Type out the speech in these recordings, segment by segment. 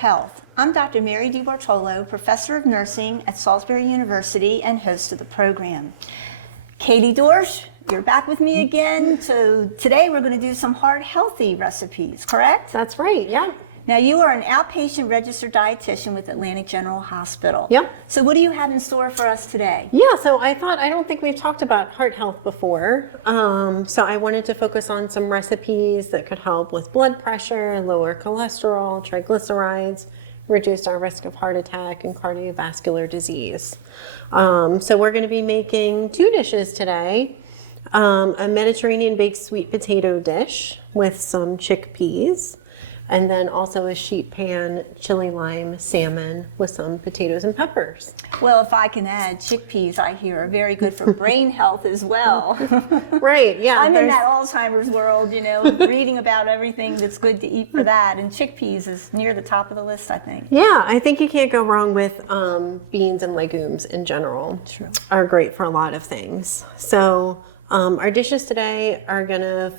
Health. I'm Dr. Mary DiBartolo, Professor of Nursing at Salisbury University and host of the program. Katie Dorsch, you're back with me again. So today we're going to do some heart-healthy recipes, correct? That's right, yeah. Now you are an outpatient registered dietitian with Atlantic General Hospital. Yep. So what do you have in store for us today? Yeah, so I don't think we've talked about heart health before. So I wanted to focus on some recipes that could help with blood pressure, lower cholesterol, triglycerides, reduce our risk of heart attack and cardiovascular disease. So we're going to be making two dishes today. A Mediterranean baked sweet potato dish with some chickpeas, and then also a sheet pan chili lime salmon with some potatoes and peppers. Well, if I can add, chickpeas, I hear, are very good for brain health as well. Right, yeah. I'm in that Alzheimer's world, you know, reading about everything that's good to eat for that, and chickpeas is near the top of the list, I think. Yeah, I think you can't go wrong with beans and legumes in general. True. Are great for a lot of things. So our dishes today are going to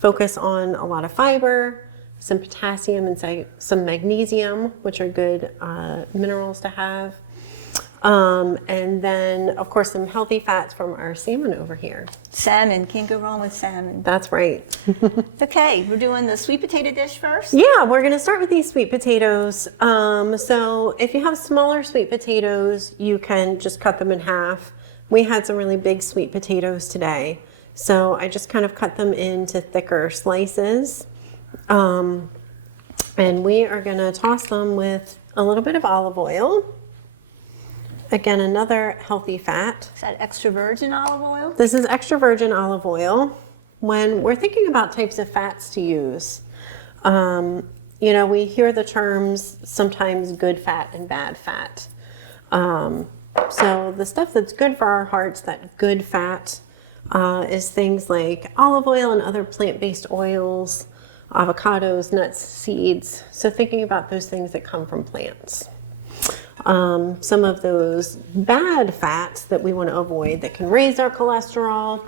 focus on a lot of fiber, some potassium and some magnesium, which are good minerals to have. And then, of course, some healthy fats from our salmon over here. Salmon, can't go wrong with salmon. That's right. Okay, we're doing the sweet potato dish first? Yeah, we're going to start with these sweet potatoes. So if you have smaller sweet potatoes, you can just cut them in half. We had some really big sweet potatoes today, so I just kind of cut them into thicker slices. And we are going to toss them with a little bit of olive oil. Again, another healthy fat. Is that extra virgin olive oil? This is extra virgin olive oil. When we're thinking about types of fats to use, you know, we hear the terms sometimes good fat and bad fat. So the stuff that's good for our hearts, that good fat, is things like olive oil and other plant-based oils, avocados, nuts, seeds. So thinking about those things that come from plants. Some of those bad fats that we want to avoid that can raise our cholesterol,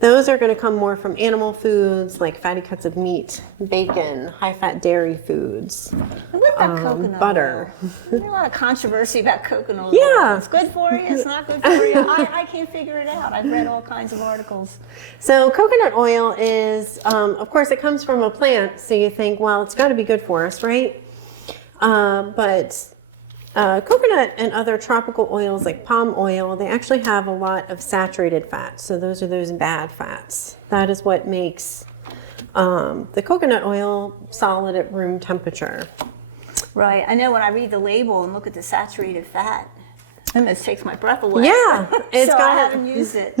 those are going to come more from animal foods like fatty cuts of meat, bacon, high-fat dairy foods, What about coconut butter. oil? There's a lot of controversy about coconut Yeah. oil. It's good for you, it's not good for you. I can't figure it out. I've read all kinds of articles. So coconut oil is, of course, it comes from a plant, so you think, well, it's got to be good for us, right? But coconut and other tropical oils like palm oil, they actually have a lot of saturated fats. So those are those bad fats. That is what makes the coconut oil solid at room temperature. Right. I know when I read the label and look at the saturated fat, it almost takes my breath away. Yeah, it's so got I haven't used it.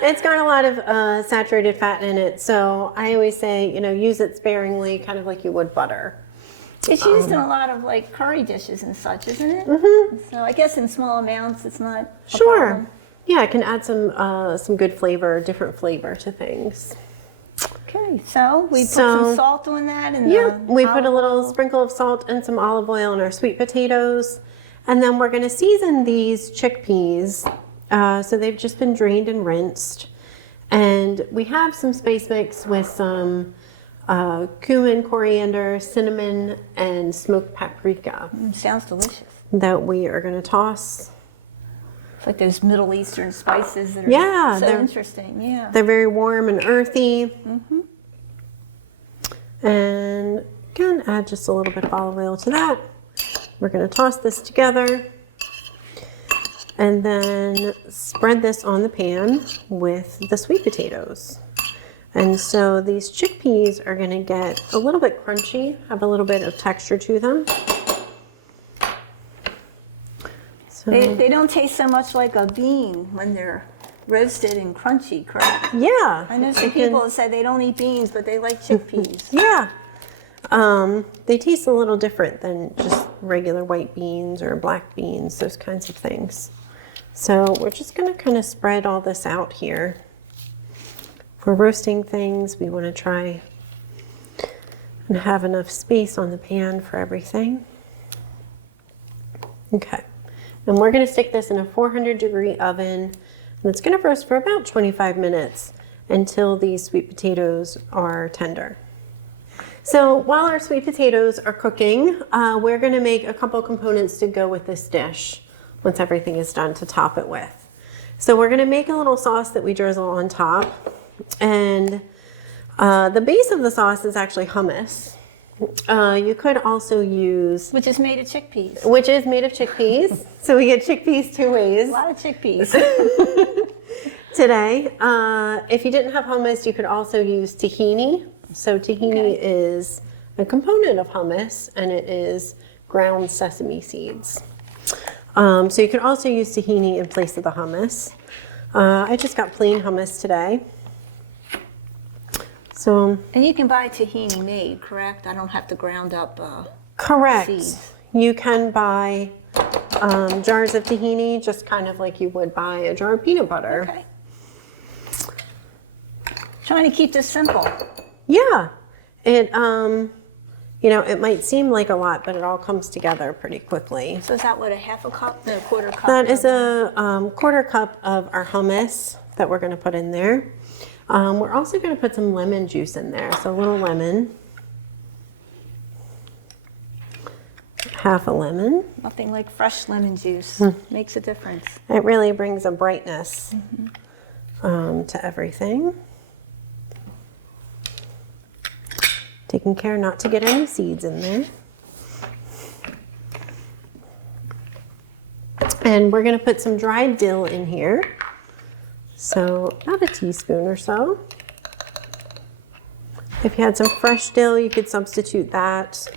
It's got a lot of saturated fat in it. So I always say, you know, use it sparingly, kind of like you would butter. It's used in a lot of like curry dishes and such, isn't it? Mm-hmm. So I guess in small amounts it's not a problem. Yeah, it can add some good flavor, different flavor to things. Okay, so we put some salt on that, and we put a little sprinkle of salt and some olive oil on our sweet potatoes, and then we're going to season these chickpeas. So they've just been drained and rinsed, and we have some spice mix with some cumin, coriander, cinnamon, and smoked paprika. Sounds delicious. That we are going to toss. It's like those Middle Eastern spices that are so interesting. Yeah, they're very warm and earthy. Mm-hmm. And again, add just a little bit of olive oil to that. We're going to toss this together, and then spread this on the pan with the sweet potatoes. And so these chickpeas are going to get a little bit crunchy, have a little bit of texture to them. So they don't taste so much like a bean when they're roasted and crunchy, correct? yeah. I know some people have said they don't eat beans, but they like chickpeas. Yeah. They taste a little different than just regular white beans or black beans, those kinds of things. So we're just going to kind of spread all this out here. For roasting things, we want to try and have enough space on the pan for everything. Okay, and we're going to stick this in a 400-degree oven, and it's going to roast for about 25 minutes until these sweet potatoes are tender. So while our sweet potatoes are cooking, we're going to make a couple components to go with this dish once everything is done to top it with. So we're going to make a little sauce that we drizzle on top, and the base of the sauce is actually hummus. You could also use... Which is made of chickpeas. Which is made of chickpeas. So we get chickpeas two ways. A lot of chickpeas. Today. If you didn't have hummus, you could also use tahini. So tahini is a component of hummus, and it is ground sesame seeds. So you could also use tahini in place of the hummus. I just got plain hummus today. So, And you can buy tahini made, correct? I don't have to ground up correct. seeds. You can buy jars of tahini, just kind of like you would buy a jar of peanut butter. Okay. Trying to keep this simple. Yeah, it you know, it might seem like a lot, but it all comes together pretty quickly. So is that what, a half a cup? No, a quarter cup? That is a quarter cup of our hummus that we're going to put in there. We're also going to put some lemon juice in there, so a little lemon. Half a lemon. Nothing like fresh lemon juice. Makes a difference. It really brings a brightness to everything. Taking care not to get any seeds in there. And we're going to put some dried dill in here. So about a teaspoon or so. If you had some fresh dill, you could substitute that.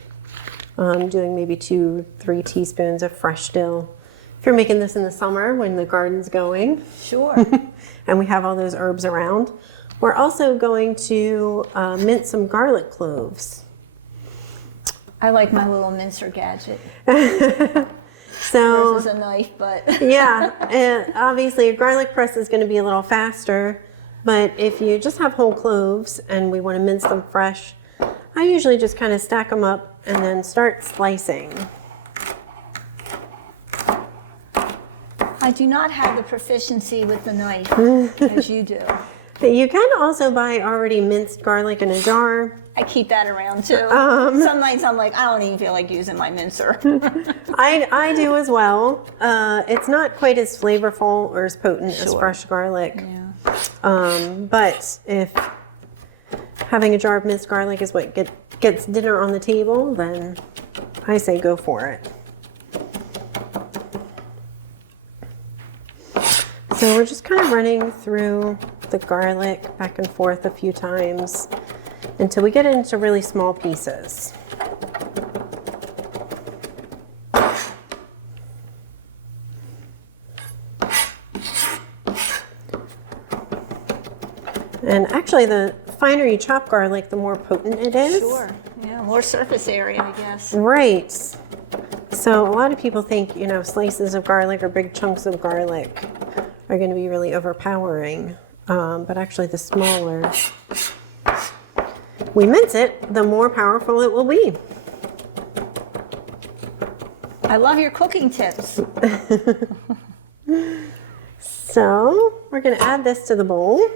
Doing maybe 2-3 teaspoons of fresh dill. If you're making this in the summer when the garden's going. Sure. And we have all those herbs around. We're also going to mince some garlic cloves. I like my little mincer gadget. So This is a knife, but yeah, and obviously a garlic press is going to be a little faster, but if you just have whole cloves and we want to mince them fresh, I usually just kind of stack them up and then start slicing. I do not have the proficiency with the knife as you do. You can also buy already minced garlic in a jar. I keep that around too. Some nights I'm like, I don't even feel like using my mincer. I do as well. It's not quite as flavorful or as potent as Sure. fresh garlic. Yeah. But if having a jar of minced garlic is what gets dinner on the table, then I say go for it. So we're just kind of running through the garlic back and forth a few times until we get into really small pieces. And actually, the finer you chop garlic, the more potent it is. Sure. Yeah, more surface area, I guess. Right. So a lot of people think, you know, slices of garlic or big chunks of garlic are going to be really overpowering. But actually, the smaller we mince it, the more powerful it will be. I love your cooking tips. So we're going to add this to the bowl.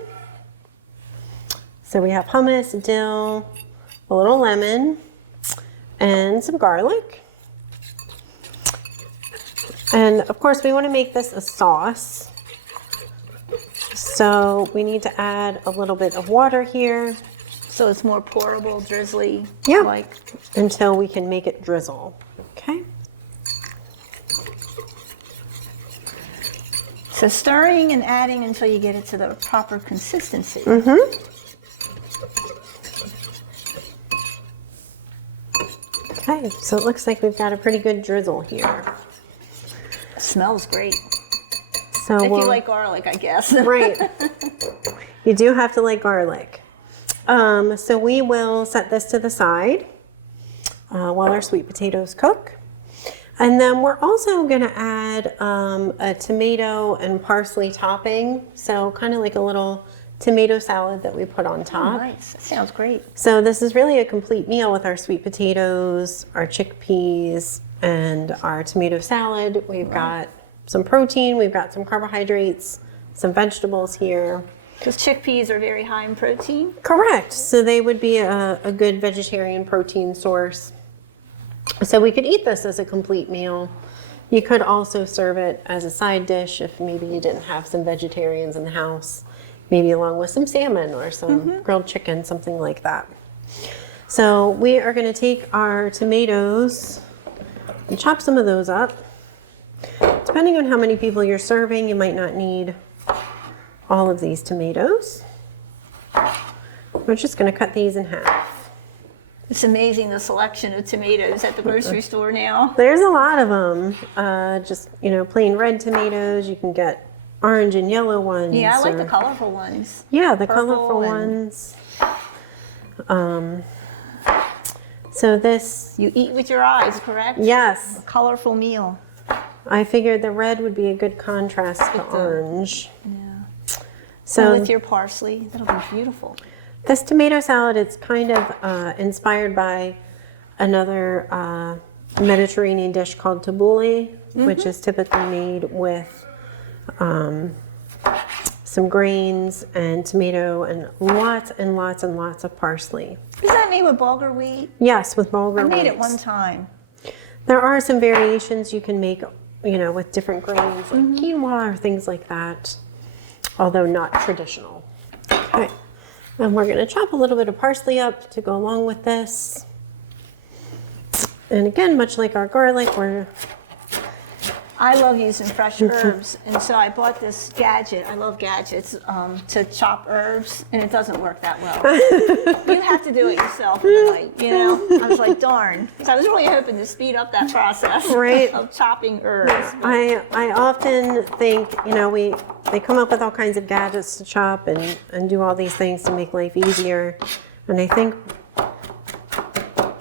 So we have hummus, dill, a little lemon, and some garlic. And of course, we want to make this a sauce. So we need to add a little bit of water here. So it's more pourable, drizzly. Yeah. Like. Until we can make it drizzle. Okay. So stirring and adding until you get it to the proper consistency. Okay, so it looks like we've got a pretty good drizzle here. Smells great. So If you like garlic, I guess. right. You do have to like garlic. So we will set this to the side while our sweet potatoes cook. And then we're also going to add a tomato and parsley topping. So kind of like a little tomato salad that we put on Oh, top. nice. That sounds great. So this is really a complete meal with our sweet potatoes, our chickpeas, and our tomato salad. We've got some protein, we've got some carbohydrates, some vegetables here. Because chickpeas are very high in protein. Correct. So they would be a good vegetarian protein source. So we could eat this as a complete meal. You could also serve it as a side dish if maybe you didn't have some vegetarians in the house, maybe along with some salmon or some grilled chicken, something like that. So we are going to take our tomatoes and chop some of those up. Depending on how many people you're serving, you might not need all of these tomatoes. We're just going to cut these in half. It's amazing the selection of tomatoes at the grocery store now. There's a lot of them. Just, plain red tomatoes. You can get orange and yellow ones. Yeah, I like the colorful ones. Yeah, the Purple colorful and- ones. So this, You eat with your eyes, correct? yes, A colorful meal. I figured the red would be a good contrast to orange. Yeah. So And with your parsley, that'll be beautiful. this tomato salad, it's kind of inspired by another Mediterranean dish called tabbouleh, which is typically made with some grains and tomato and lots and lots and lots of parsley. Is that made with bulgur wheat? Yes, with bulgur I made it wheat. one time. There are some variations you can make, with different grains, like quinoa or things like that, although not traditional. Okay, and we're going to chop a little bit of parsley up to go along with this. And again, much like our garlic, I love using fresh herbs, and so I bought this gadget. I love gadgets to chop herbs, and it doesn't work that well. You have to do it yourself in the night, I was like, darn. So I was really hoping to speed up that process Right. of chopping herbs. I often think, they come up with all kinds of gadgets to chop and do all these things to make life easier. And I think,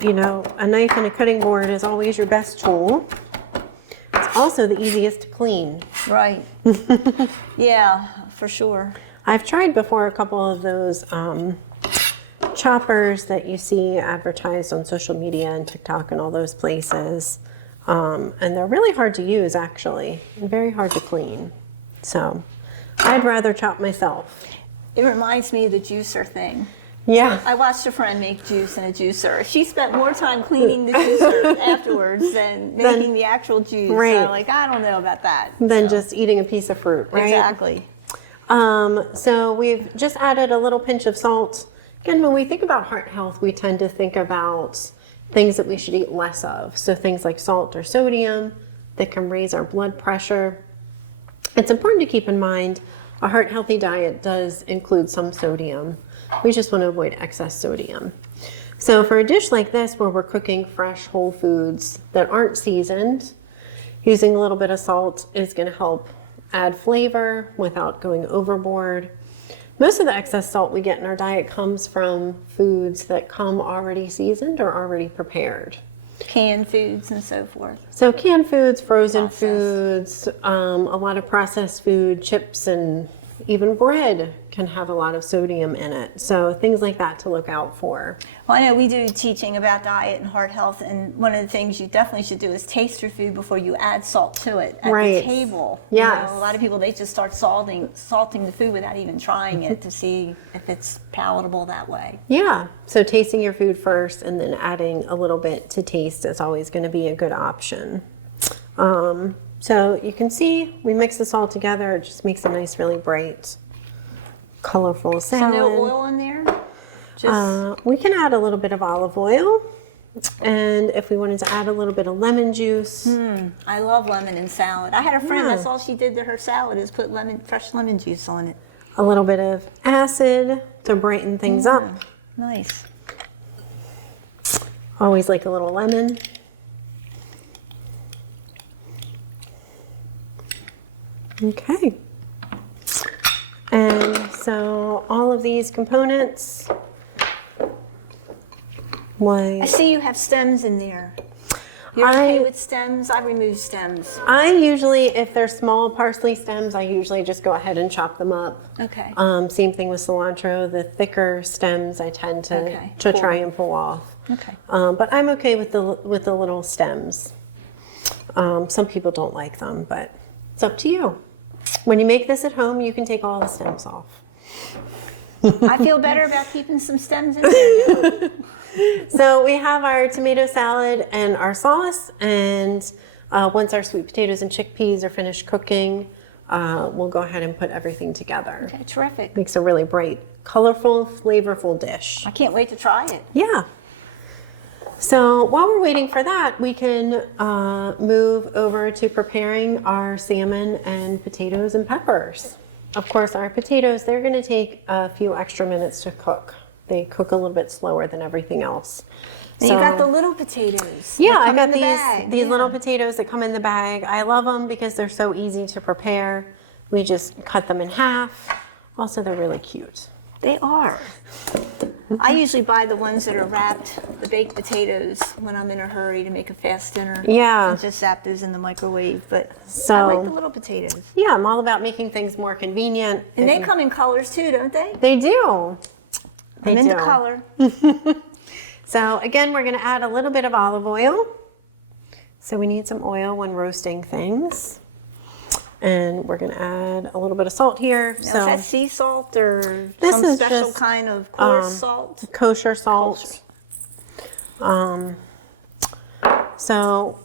a knife and a cutting board is always your best tool. It's also the easiest to clean. Right. Yeah, for sure. I've tried before a couple of those choppers that you see advertised on social media and TikTok and all those places. And they're really hard to use, actually, and very hard to clean. So I'd rather chop myself. It reminds me of the juicer thing. Yeah. I watched a friend make juice in a juicer. She spent more time cleaning the juicer afterwards than making the actual juice. Right. So I don't know about that. Than just eating a piece of fruit, right? Exactly. So we've just added a little pinch of salt. Again, when we think about heart health, we tend to think about things that we should eat less of. So things like salt or sodium that can raise our blood pressure. It's important to keep in mind a heart healthy diet does include some sodium. We just want to avoid excess sodium. So for a dish like this where we're cooking fresh whole foods that aren't seasoned, using a little bit of salt is going to help add flavor without going overboard. Most of the excess salt we get in our diet comes from foods that come already seasoned or already prepared. Canned foods and so forth. So canned foods, frozen Processed. foods, a lot of processed food, chips, and even bread can have a lot of sodium in it. So things like that to look out for. Well, I know we do teaching about diet and heart health, and one of the things you definitely should do is taste your food before you add salt to it at Right. the table. Yes. A lot of people, they just start salting the food without even trying it to see if it's palatable that way. Yeah, so tasting your food first and then adding a little bit to taste is always going to be a good option. So you can see we mix this all together. It just makes a nice, really bright, colorful So salad. no oil in there? Just We can add a little bit of olive oil. And if we wanted to add a little bit of lemon juice. I love lemon in salad. I had a friend, Yeah. that's all she did to her salad is put fresh lemon juice on it. A little bit of acid to brighten things up. Nice. Always like a little lemon. Okay. And so all of these components I see you have stems in there. You're okay with stems? I remove stems. I usually, if they're small parsley stems, I usually just go ahead and chop them up. Okay. Same thing with cilantro. The thicker stems I tend to, Okay. try and pull off. Okay. But I'm okay with the little stems. Some people don't like them, but it's up to you. When you make this at home, you can take all the stems off. I feel better about keeping some stems in there. So we have our tomato salad and our sauce, and once our sweet potatoes and chickpeas are finished cooking, we'll go ahead and put everything together. Okay, terrific. Makes a really bright, colorful, flavorful dish. I can't wait to try it. Yeah. So while we're waiting for that, we can move over to preparing our salmon and potatoes and peppers. Of course, our potatoes, they're going to take a few extra minutes to cook. They cook a little bit slower than everything else. And you got the little potatoes. Yeah, that I come got in the bag. these little potatoes that come in the bag. I love them because they're so easy to prepare. We just cut them in half. Also, they're really cute. They are. I usually buy the ones that are wrapped, the baked potatoes, when I'm in a hurry to make a fast dinner. Yeah. And just zap those in the microwave. But So- I like the little potatoes. Yeah, I'm all about making things more convenient. And they come in colors too, don't they? They do. They I'm into do. color. So again, we're going to add a little bit of olive oil. So we need some oil when roasting things. And we're going to add a little bit of salt here. Now, So is that sea salt or This some is special just, kind of coarse salt? kosher salt. So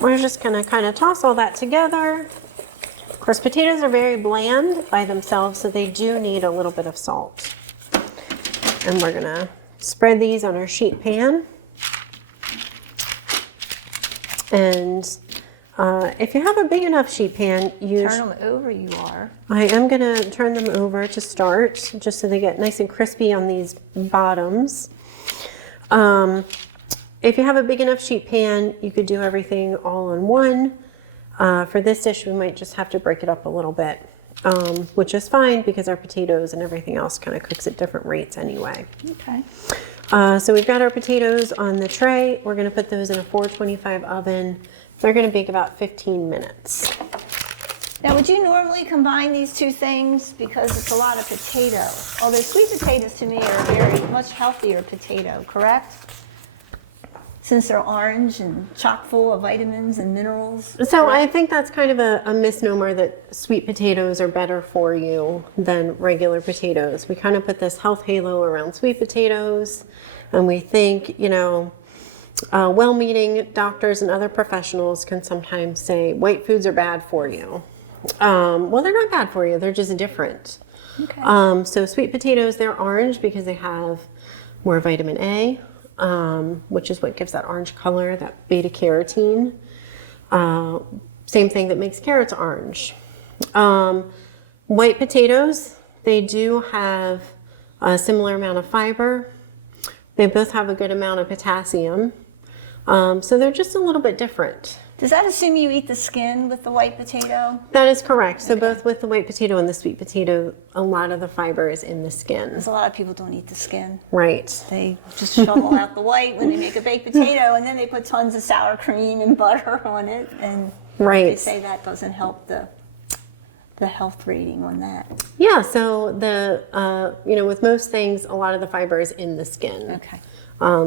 we're just going to kind of toss all that together. Of course, potatoes are very bland by themselves, so they do need a little bit of salt. And we're going to spread these on our sheet pan. And if you have a big enough sheet pan, Turn them over, you are. I am going to turn them over to start, just so they get nice and crispy on these bottoms. If you have a big enough sheet pan, you could do everything all in one. For this dish, we might just have to break it up a little bit, which is fine because our potatoes and everything else kind of cooks at different rates anyway. Okay. So we've got our potatoes on the tray. We're going to put those in a 425 oven. They're going to bake about 15 minutes. Now, would you normally combine these two things because it's a lot of potato? Although sweet potatoes to me are a very much healthier potato, correct? Since they're orange and chock full of vitamins and minerals. So I think that's kind of a misnomer that sweet potatoes are better for you than regular potatoes. We kind of put this health halo around sweet potatoes, and we think, you know, well-meaning doctors and other professionals can sometimes say white foods are bad for you. Well, they're not bad for you. They're just different. Okay. So sweet potatoes, they're orange because they have more vitamin A, which is what gives that orange color, that beta carotene. Same thing that makes carrots orange. White potatoes, they do have a similar amount of fiber. They both have a good amount of potassium. So they're just a little bit different. Does that assume you eat the skin with the white potato? That is correct. So both with the white potato and the sweet potato, a lot of the fiber is in the skin. Because a lot of people don't eat the skin. Right. They just shovel out the white when they make a baked potato, and then they put tons of sour cream and butter on it, and they Right. say that doesn't help the health rating on that. Yeah, so the with most things, a lot of the fiber is in the skin. Okay.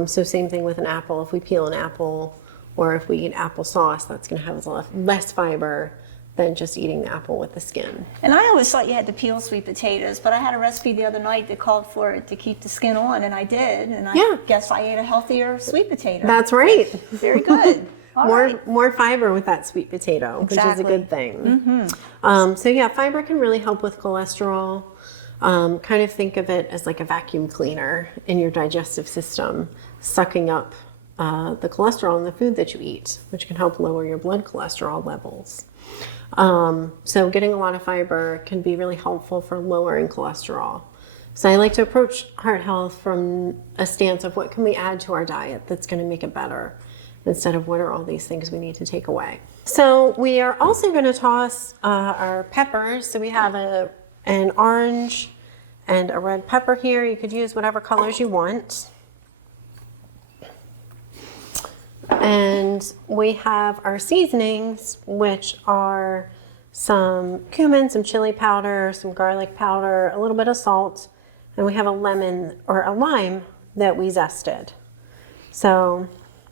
So same thing with an apple. If we peel an apple or if we eat applesauce, that's going to have less fiber than just eating the apple with the skin. And I always thought you had to peel sweet potatoes, but I had a recipe the other night that called for it to keep the skin on, and I did, and I guess I ate a healthier sweet potato. That's right. Very good. All right. More fiber with that sweet potato, which is a good thing. So yeah, fiber can really help with cholesterol. Kind of think of it as like a vacuum cleaner in your digestive system, sucking up the cholesterol in the food that you eat, which can help lower your blood cholesterol levels. So getting a lot of fiber can be really helpful for lowering cholesterol. So I like to approach heart health from a stance of what can we add to our diet that's going to make it better, instead of what are all these things we need to take away. So we are also going to toss our peppers. So we have an orange and a red pepper here. You could use whatever colors you want. And we have our seasonings, which are some cumin, some chili powder, some garlic powder, a little bit of salt, and we have a lemon or a lime that we zested. So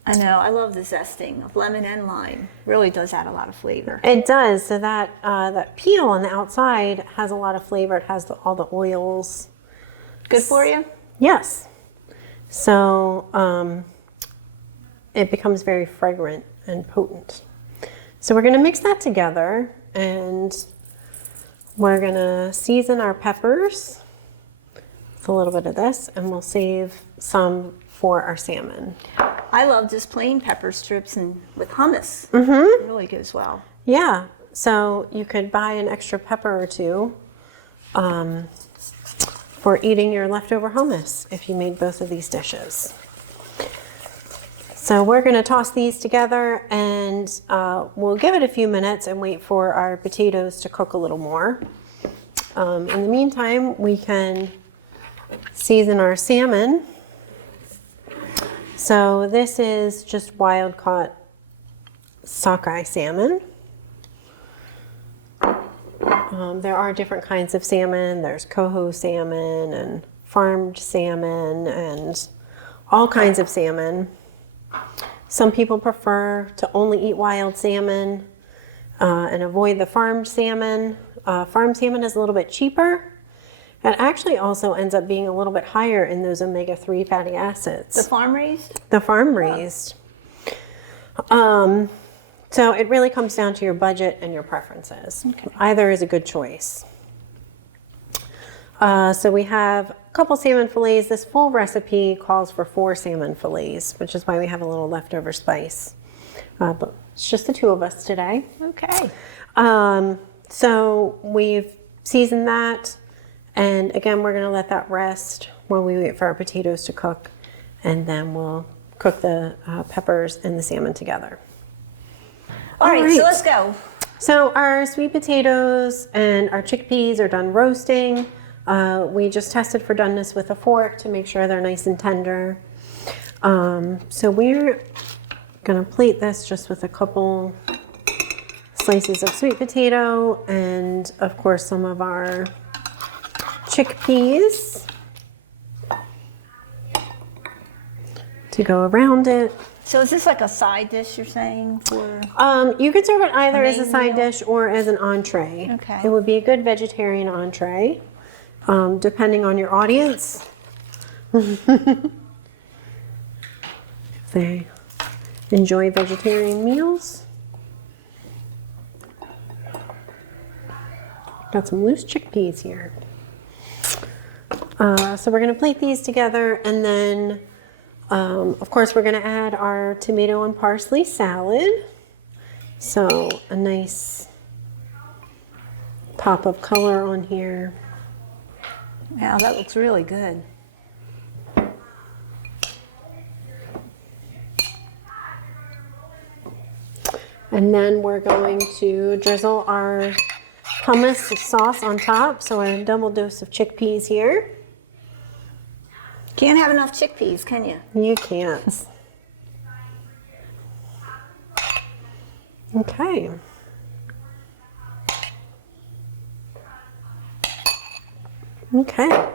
I know, I love the zesting of lemon and lime. Really does add a lot of flavor. It does. So that peel on the outside has a lot of flavor. It has all the oils. Good for you? Yes. So it becomes very fragrant and potent. So we're going to mix that together, and we're going to season our peppers with a little bit of this, and we'll save some for our salmon. I love just plain pepper strips and with hummus. It really goes well. Yeah. So you could buy an extra pepper or two for eating your leftover hummus if you made both of these dishes. So we're going to toss these together, and we'll give it a few minutes and wait for our potatoes to cook a little more. In the meantime, we can season our salmon. So this is just wild caught sockeye salmon. There are different kinds of salmon. There's coho salmon and farmed salmon and all kinds of salmon. Some people prefer to only eat wild salmon and avoid the farmed salmon. Farmed salmon is a little bit cheaper. It actually also ends up being a little bit higher in those omega-3 fatty acids. The farm raised? The farm raised. So it really comes down to your budget and your preferences. Okay. Either is a good choice. So we have a couple salmon fillets. This full recipe calls for 4 salmon fillets, which is why we have a little leftover spice. But it's just the 2 of us today. Okay. So we've seasoned that. And again, we're going to let that rest while we wait for our potatoes to cook. And then we'll cook the peppers and the salmon together. All right, so let's go. So our sweet potatoes and our chickpeas are done roasting. We just tested for doneness with a fork to make sure they're nice and tender. So we're going to plate this just with a couple slices of sweet potato and, of course, some of our chickpeas to go around it. So is this like a side dish you're saying for? You could serve it either as a main side meal? dish or as an entree. Okay. It would be a good vegetarian entree, depending on your audience. If they enjoy vegetarian meals. Got some loose chickpeas here. So we're going to plate these together, and then of course we're going to add our tomato and parsley salad. So a nice pop of color on here. Wow, that looks really good. And then we're going to drizzle our hummus sauce on top. So a double dose of chickpeas here. Can't have enough chickpeas, can you? You can't. Okay. Okay.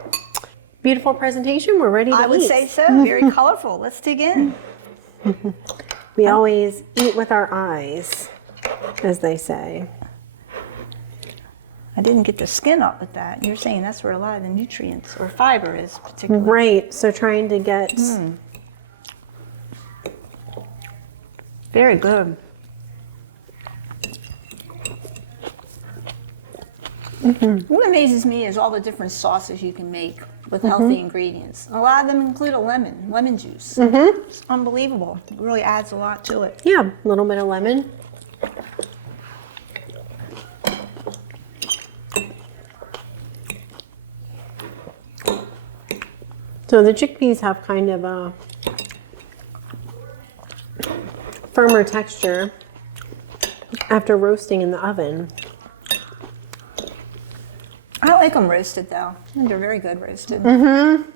Beautiful presentation. We're ready to eat. I would say so. Very colorful. Let's dig in. We always eat with our eyes, as they say. I didn't get the skin up with that. You're saying that's where a lot of the nutrients or fiber is, particularly. Right. So trying to get... Very good. What amazes me is all the different sauces you can make with healthy ingredients. A lot of them include a lemon juice. It's unbelievable. It really adds a lot to it. Yeah, a little bit of lemon. So the chickpeas have kind of a firmer texture after roasting in the oven. I like them roasted though. They're very good roasted. Want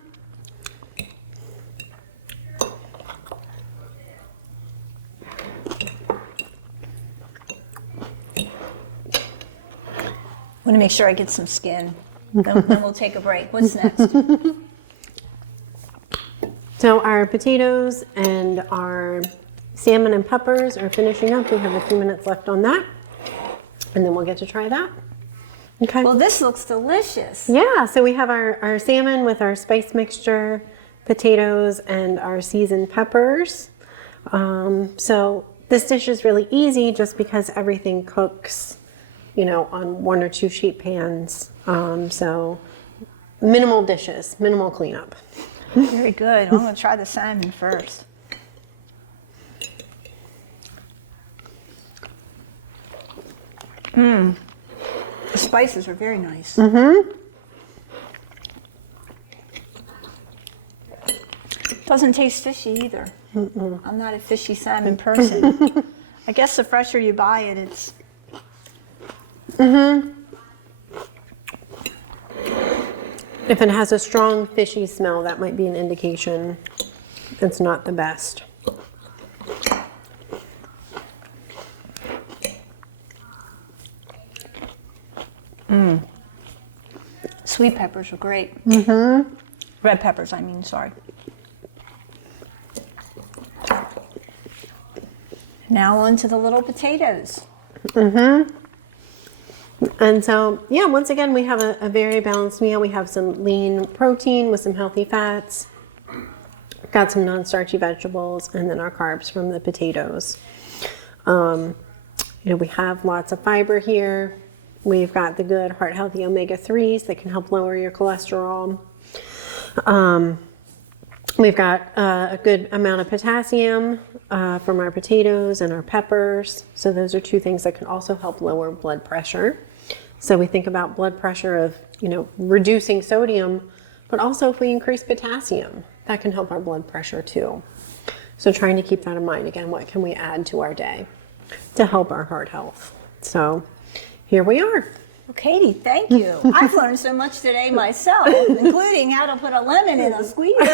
to make sure I get some skin. Then we'll take a break. What's next? So our potatoes and our salmon and peppers are finishing up. We have a few minutes left on that, and then we'll get to try that. Okay. Well, this looks delicious. Yeah, so we have our salmon with our spice mixture, potatoes, and our seasoned peppers. So this dish is really easy just because everything cooks, you know, on 1 or 2 sheet pans. So minimal dishes, minimal cleanup. Very good. I'm going to try the salmon first. The spices are very nice. Doesn't taste fishy either. I'm not a fishy salmon person. I guess the fresher you buy it, it's... If it has a strong fishy smell, that might be an indication it's not the best. Sweet peppers are great. Red peppers, I mean, sorry. Now on to the little potatoes. And so, yeah, once again, we have a very balanced meal. We have some lean protein with some healthy fats. Got some non-starchy vegetables, and then our carbs from the potatoes. You know, we have lots of fiber here. We've got the good heart-healthy omega-3s that can help lower your cholesterol. We've got a good amount of potassium from our potatoes and our peppers. So those are 2 things that can also help lower blood pressure. So we think about blood pressure of, you know, reducing sodium, but also if we increase potassium, that can help our blood pressure too. So trying to keep that in mind. Again, what can we add to our day to help our heart health? So here we are. Well, Katie, thank you. I've learned so much today myself, including how to put a lemon in a squeezer.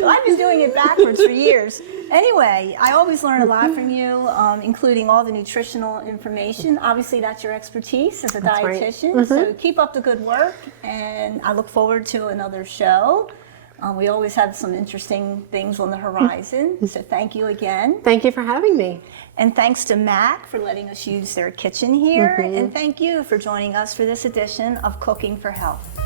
So I've been doing it backwards for years. Anyway, I always learn a lot from you, including all the nutritional information. Obviously, that's your expertise as a dietitian. Right. So keep up the good work, and I look forward to another show. We always have some interesting things on the horizon. So thank you again. Thank you for having me. And thanks to Mac for letting us use their kitchen here. And thank you for joining us for this edition of Cooking for Health.